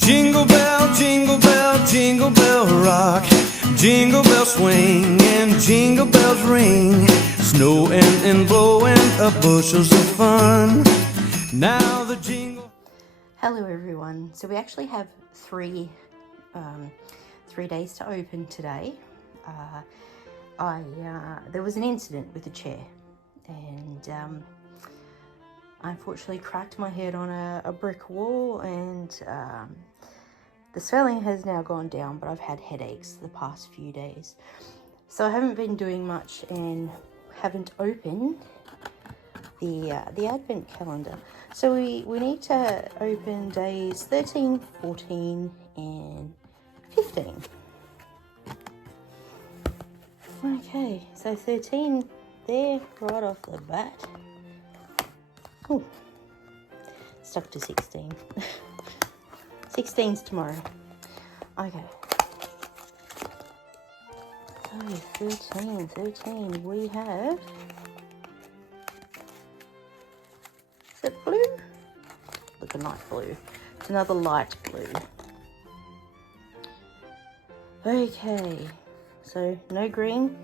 Jingle jingle bell rock. Jingle bells swing and jingle bells ring. Snowing and blowing up bushels of fun. Now the jingle. Hello everyone. So we actually have three days to open today. There was an incident with a chair, and I unfortunately cracked my head on a brick wall, and the swelling has now gone down, but I've had headaches the past few days. So I haven't been doing much and haven't opened the advent calendar. So we need to open days 13, 14 and 15. Okay, so 13 there right off the bat. Oh, stuck to 16. 16's tomorrow. Okay. So 13, we have... Is it blue? Look, a light blue. It's another light blue. Okay, so no green.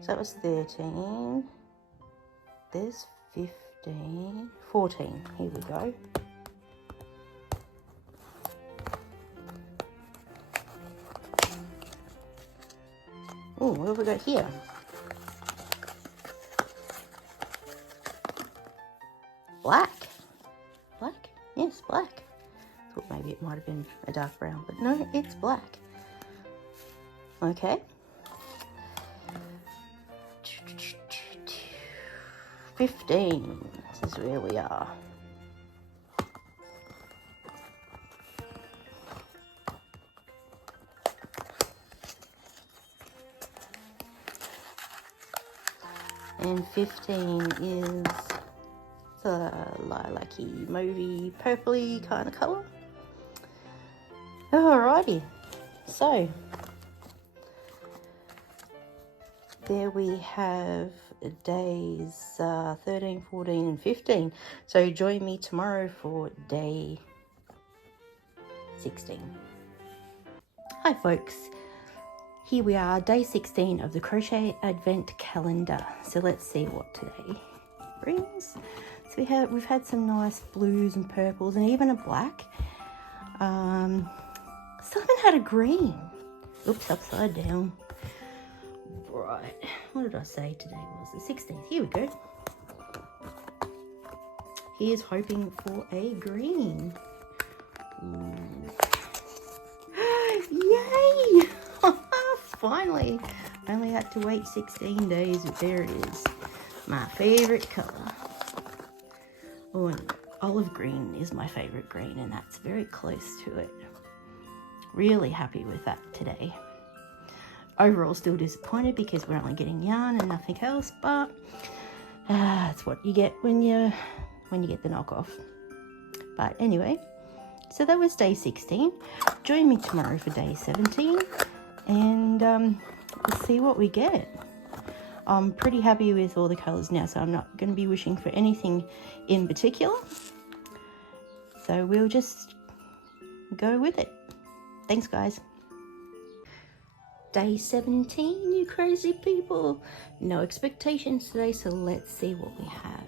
So that was 13. There's 15. 14. Here we go. Oh, what have we got here? Black. Black? Yes, black. Thought maybe it might have been a dark brown, but no, it's black. Okay. 15. This is where we are. And 15 is the lilac-y, mauvey, purpley kind of colour. Alrighty, so there we have days 13, 14 and 15. So join me tomorrow for day 16. Hi folks. Here we are, day 16 of the Crochet Advent Calendar. So let's see what today brings. So we've had some nice blues and purples and even a black. Still haven't had a green. Oops, upside down. Right, what did I say today was the 16th? Here we go. Here's hoping for a green. Yay! Finally, I only had to wait 16 days, but there it is. My favorite color. Oh, and olive green is my favorite green, and that's very close to it. Really happy with that today. Overall, still disappointed because we're only getting yarn and nothing else, but that's what you get when you get the knockoff. But anyway, so that was day 16. Join me tomorrow for day 17. And let's see what we get. I'm pretty happy with all the colours now, so I'm not going to be wishing for anything in particular. So we'll just go with it. Thanks, guys. Day 17, you crazy people. No expectations today, so let's see what we have.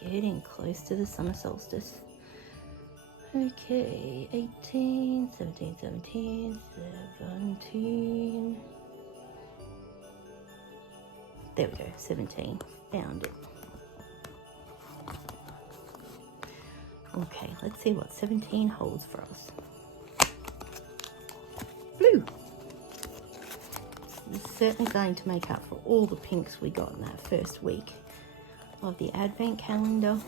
Getting close to the summer solstice. Okay, 18, 17, 17. There we go, 17. Found it. Okay, let's see what 17 holds for us. Blue. This is certainly going to make up for all the pinks we got in that first week of the Advent calendar.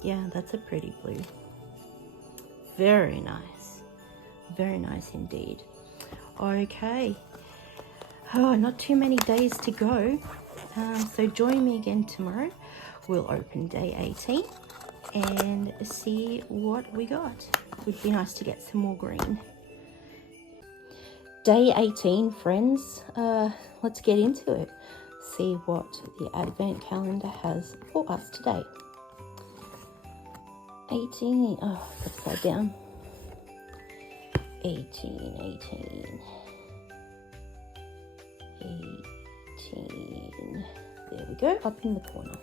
Yeah, that's a pretty blue. Very nice. Very nice indeed. Okay. Oh, not too many days to go. So join me again tomorrow. We'll open day 18 and see what we got. Would be nice to get some more green. day 18, friends. Let's get into it. See what the advent calendar has for us today. 18, oh, upside down. 18. There we go, up in the corner.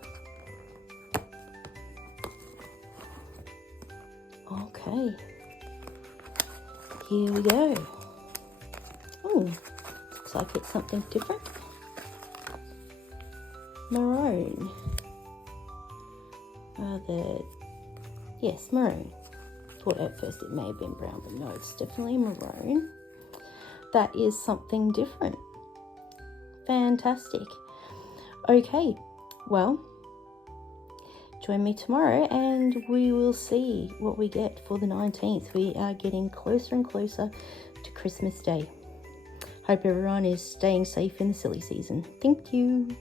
Okay, here we go. Oh, looks like it's something different. Maroon. Yes, maroon. Thought at first it may have been brown, but no, it's definitely maroon. That is something different. Fantastic. Okay, well, join me tomorrow and we will see what we get for the 19th. We are getting closer and closer to Christmas Day. Hope everyone is staying safe in the silly season. Thank you.